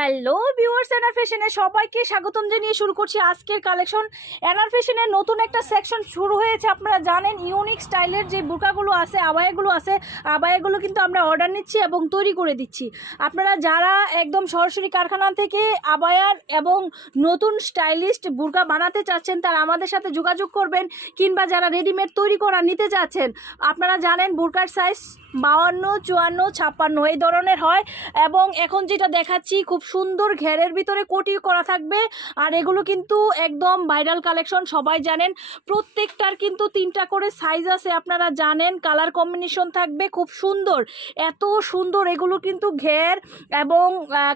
Hello viewers এনার ফ্যাশনে সবাইকে স্বাগতম জানিয়ে শুরু করছি আজকের কালেকশন এনার ফ্যাশনের নতুন একটা সেকশন শুরু হয়েছে। আপনারা জানেন ইউনিক স্টাইলের যে বুকাগুলো আছে, আবায়াগুলো আছে, আবায়াগুলো কিন্তু আমরা অর্ডার নিচ্ছি এবং তৈরি করে দিচ্ছি। আপনারা যারা একদম সরাসরি কারখানা থেকে আবায়ার এবং নতুন স্টাইলিস্ট বুরকা বানাতে চাচ্ছেন, তারা আমাদের সাথে যোগাযোগ করবেন কিংবা যারা রেডিমেড তৈরি করা নিতে চাচ্ছেন আপনারা জানেন বুরকার সাইজ বাউান্ন, চুয়ান্ন, ছাপ্পান্ন, এই ধরনের হয়। এবং এখন যেটা দেখাচ্ছি, খুব সুন্দর ঘেরের ভিতরে কোটি করা থাকবে। আর এগুলো কিন্তু একদম ভাইরাল কালেকশন, সবাই জানেন। প্রত্যেকটার কিন্তু তিনটা করে সাইজ আছে, আপনারা জানেন। কালার কম্বিনেশন থাকবে, খুব সুন্দর। এত সুন্দর এগুলো কিন্তু ঘের এবং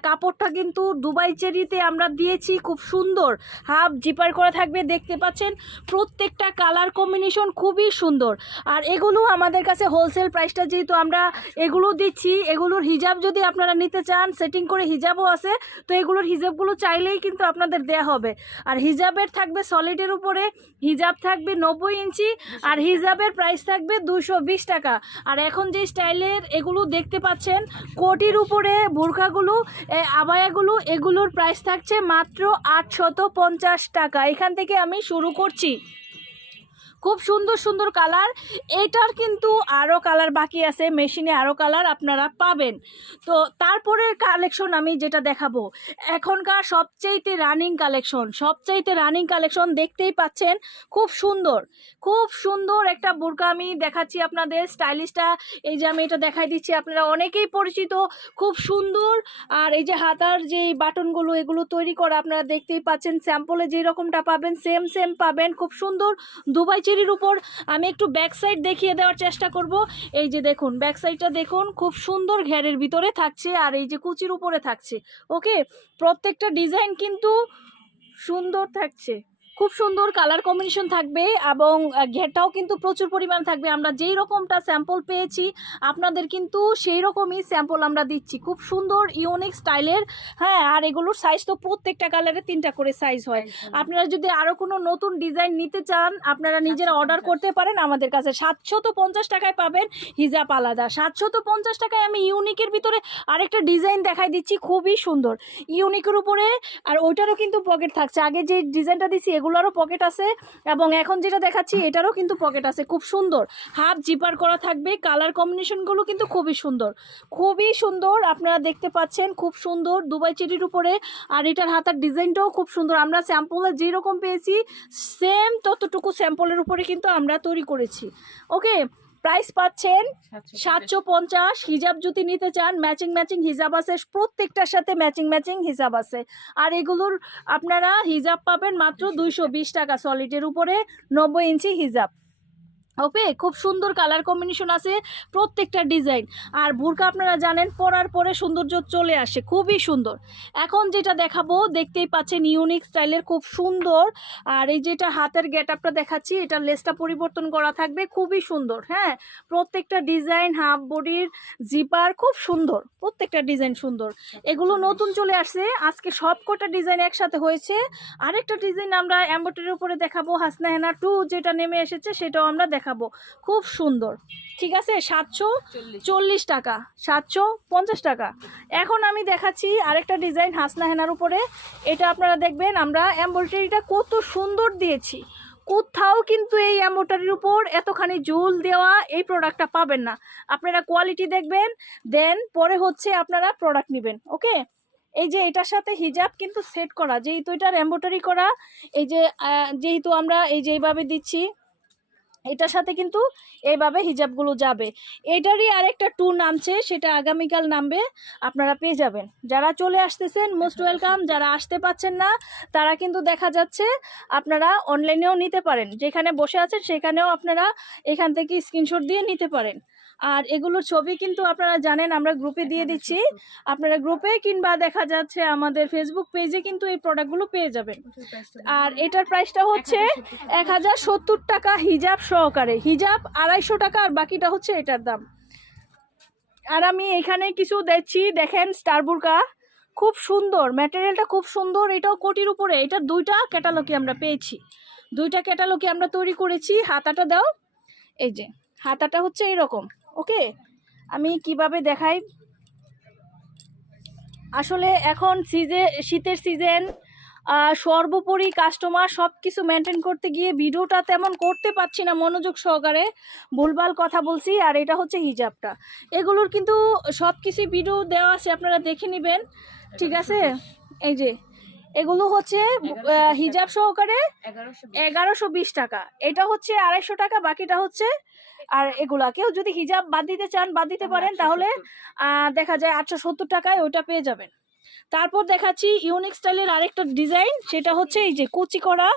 কাপড়টা কিন্তু দুবাই চেরিতে আমরা দিয়েছি, খুব সুন্দর। হাফ জিপার করা থাকবে, দেখতে পাচ্ছেন? প্রত্যেকটা কালার কম্বিনেশন খুবই সুন্দর। আর এগুলো আমাদের কাছে হোলসেল প্রাইসটা যেহেতু আমরা এগুলো দিচ্ছি, এগুলোর হিজাব যদি আপনারা নিতে চান সেটিং করে হিজাবও আছে, তো এগুলোর হিজাবগুলো চাইলেই কিন্তু আপনাদের দেয়া হবে। আর হিজাবের থাকবে সলিডের উপরে, হিজাব থাকবে নব্বই ইঞ্চি, আর হিজাবের প্রাইস থাকবে দুশো টাকা। আর এখন যে স্টাইলের এগুলো দেখতে পাচ্ছেন, কোটির উপরে বোরখাগুলো আবায়াগুলো, এগুলোর প্রাইস থাকছে মাত্র আটশত টাকা। এখান থেকে আমি শুরু করছি। খুব সুন্দর সুন্দর কালার। এটার কিন্তু আরও কালার বাকি আছে, মেশিনে আরও কালার আপনারা পাবেন। তো তারপরের কালেকশন আমি যেটা দেখাবো। এখনকার সবচাইতে রানিং কালেকশন, সবচাইতে রানিং কালেকশন দেখতেই পাচ্ছেন, খুব সুন্দর। খুব সুন্দর একটা বোরকা আমি দেখাচ্ছি আপনাদের, স্টাইলিশটা, এই যে আমি এটা দেখাই দিচ্ছি, আপনারা অনেকেই পরিচিত, খুব সুন্দর। আর এই যে হাতার যে বাটনগুলো, এগুলো তৈরি করা আপনারা দেখতেই পাচ্ছেন, স্যাম্পলে যেই রকমটা পাবেন, সেম সেম পাবেন, খুব সুন্দর। দুবাই চেরির উপর আমি একটু ব্যাক সাইড দেখিয়ে দেওয়ার চেষ্টা করব। এই যে দেখুন ব্যাক সাইডটা দেখুন, খুব সুন্দর ঘেরের ভিতরে থাকছে আর এই যে কুচির উপরে থাকছে। ওকে প্রত্যেকটা ডিজাইন কিন্তু সুন্দর থাকছে। খুব সুন্দর কালার কম্বিনেশন থাকবে এবং ঘেরটাও কিন্তু প্রচুর পরিমাণ থাকবে। আমরা যেই রকমটা স্যাম্পল পেয়েছি আপনাদের কিন্তু সেই রকমই স্যাম্পল আমরা দিচ্ছি। খুব সুন্দর ইউনিক স্টাইলের হ্যাঁ আর এগুলোর সাইজ তো প্রত্যেকটা কালারে তিনটা করে সাইজ হয়। আপনারা যদি আরও কোনো নতুন ডিজাইন নিতে চান আপনারা নিজেরা অর্ডার করতে পারেন আমাদের কাছে। সাতশত পঞ্চাশ টাকায় পাবেন হিজাব আলাদা। সাতশত পঞ্চাশ টাকায় আমি ইউনিকের ভিতরে আরেকটা ডিজাইন দেখাই দিচ্ছি। খুবই সুন্দর। ইউনিকের উপরে আর ওইটারও কিন্তু পকেট থাকছে। আগে যে ডিজাইনটা দিচ্ছি এগুলোরও পকেট আছে এবং এখন যেটা দেখাচ্ছি এটারও কিন্তু পকেট আছে। খুব সুন্দর। হাফ জিপার করা থাকবে। কালার কম্বিনেশনগুলো কিন্তু খুবই সুন্দর। খুবই সুন্দর। আপনারা দেখতে পাচ্ছেন খুব সুন্দর দুবাই চেরির উপরে। আর এটার হাতার ডিজাইনটাও খুব সুন্দর। আমরা স্যাম্পলে যেরকম পেয়েছি সেম ততটুকু স্যাম্পলের উপরে কিন্তু আমরা তৈরি করেছি। ওকে প্রাইস পাচ্ছেন সাতশো পঞ্চাশ। হিজাব যদি নিতে চান ম্যাচিং ম্যাচিং হিজাব আছে। প্রত্যেকটার সাথে ম্যাচিং ম্যাচিং হিজাব আছে। আর এগুলোর আপনারা হিজাব পাবেন মাত্র দুইশো বিশ টাকা। সলিডের উপরে নব্বই ইঞ্চি হিজাব। ওকে খুব সুন্দর কালার কম্বিনেশন আছে প্রত্যেকটা ডিজাইন আর বুরকা আপনারা জানেন পরার পরে সৌন্দর্য চলে আসে খুবই সুন্দর। এখন যেটা দেখাবো দেখতেই পাচ্ছেন ইউনিক স্টাইলের খুব সুন্দর। আর এই যেটা হাতের গেট আপটা দেখাচ্ছি এটা লেসটা পরিবর্তন করা থাকবে খুবই সুন্দর হ্যাঁ? প্রত্যেকটা ডিজাইন হাফ বডির জিপার খুব সুন্দর প্রত্যেকটা ডিজাইন সুন্দর। এগুলো নতুন চলে আসছে আজকে সব কটা ডিজাইন একসাথে হয়েছে। আরেকটা ডিজাইন আমরা অ্যাম্বোটারির উপরে দেখাবো হাসনা হেনা টু যেটা নেমে এসেছে সেটাও আমরা দেখাবো। খুব সুন্দর। ঠিক আছে? সাতশো চল্লিশ। টাকা। সাতশো পঞ্চাশ টাকা। এখন আমি দেখাচ্ছি আরেকটা ডিজাইন হাসনা হেনার উপরে। এটা আপনারা দেখবেন আমরা এম্ব্রয়ডারিটা কত সুন্দর দিয়েছি। কোথাও কিন্তু এই এম্ব্রয়ডারির উপর এতখানি জুল দেওয়া এই প্রোডাক্টটা পাবেন না। আপনারা কোয়ালিটি দেখবেন দেন পরে হচ্ছে আপনারা প্রোডাক্ট নেবেন ওকে? এই যে এটার সাথে হিজাব কিন্তু সেট করা যেহেতু এটার এম্ব্রয়ডারি করা এই যে যেহেতু আমরা এই যে এইভাবে দিচ্ছি এটার সাথে কিন্তু এইভাবে হিজাবগুলো যাবে। এটারই আরেকটা টু নামছে, সেটা আগামীকাল নামবে, আপনারা পেয়ে যাবেন। যারা চলে আসতেছেন মোস্ট ওয়েলকাম যারা আসতে পাচ্ছেন না, তারা কিন্তু দেখা যাচ্ছে, আপনারা অনলাইনেও নিতে পারেন। যেখানে বসে আছেন, সেখানেও আপনারা এখান থেকে স্ক্রিনশট দিয়ে নিতে পারেন। আর এগুলোর ছবি কিন্তু আপনারা জানেন আমরা গ্রুপে দিয়ে দিচ্ছি। আপনারা গ্রুপে কিংবা দেখা যাচ্ছে আমাদের ফেসবুক পেজে কিন্তু এই প্রোডাক্টগুলো পেয়ে যাবেন। আর এটার প্রাইসটা হচ্ছে এক হাজার সত্তর টাকা হিজাব সহকারে। হিজাব আড়াইশো টাকা আর বাকিটা হচ্ছে এটার দাম। আর আমি এখানে কিছু দেখছি দেখেন স্টার বুরকা খুব সুন্দর ম্যাটেরিয়ালটা খুব সুন্দর এটাও কোটির উপরে। এটার দুইটা ক্যাটালগে আমরা পেয়েছি। দুইটা ক্যাটালগে আমরা তৈরি করেছি। হাতাটা দাও। এই যে হাতাটা হচ্ছে এরকম। ওকে? আমি কীভাবে দেখাই? আসলে এখন সিজে, শীতের সিজন সর্বোপরি কাস্টমার সব কিছু মেনটেন করতে গিয়ে ভিডিওটা তেমন করতে পারছি না মনোযোগ সহকারে। ভুলভাল কথা বলছি, আর এটা হচ্ছে হিজাবটা। এগুলোর কিন্তু সব কিছুই ভিডিও দেওয়া আছে, আপনারা দেখে নেবেন। ঠিক আছে? এই যে এগুলো হচ্ছে হিজাব সহকারে এগারোশো বিশ। টাকা। এটা হচ্ছে আড়াইশো টাকা বাকিটা হচ্ছে আর এগুলা। কেউ যদি হিজাব বাদ দিতে চান বাদ দিতে পারেন তাহলে দেখা যায় আটশো সত্তর টাকায় ওইটা পেয়ে যাবেন। তারপর দেখাচ্ছি ইউনিক স্টাইলের আরেকটা ডিজাইন সেটা হচ্ছে এই যে কুচি করা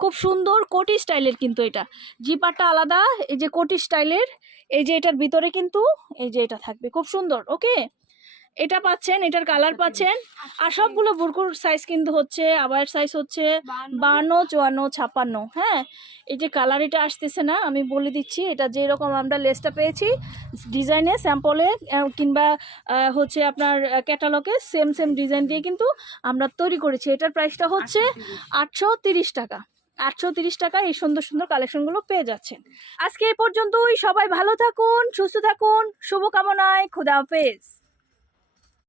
খুব সুন্দর কোটি স্টাইলের কিন্তু এটা। জিপারটা আলাদা এই যে কোটি স্টাইলের এই যে এটার ভিতরে কিন্তু এই যে এটা থাকবে খুব সুন্দর ওকে এটা পাচ্ছেন এটার কালার পাচ্ছেন। আর সবগুলো বুরকুর সাইজ কিন্তু হচ্ছে আবার সাইজ হচ্ছে বান্ন চুয়ান্ন ছাপ্পান্ন। হ্যাঁ এই যে কালার এটা আসতেছে না আমি বলে দিচ্ছি এটা যেরকম আমরা লেসটা পেয়েছি ডিজাইনে স্যাম্পলে কিংবা হচ্ছে আপনার ক্যাটালগে সেম সেম ডিজাইন দিয়ে কিন্তু আমরা তৈরি করেছি। এটার প্রাইসটা হচ্ছে আটশো তিরিশ টাকা। আটশো তিরিশ টাকা এই সুন্দর সুন্দর কালেকশনগুলো পেয়ে যাচ্ছেন। আজকে এই পর্যন্তই সবাই ভালো থাকুন সুস্থ থাকুন শুভকামনায় খুদা হাফেজ।